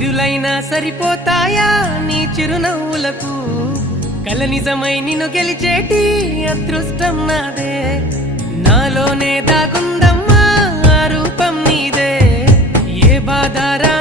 సిరులైనా సరిపోతాయా నీ చిరునవ్వులకు కల నిజమై నిన్ను గెలిచేటి అదృష్టం నాదే నాలోనే దాగుందమ్మా ఆ రూపం నీదే ఏ బాధారా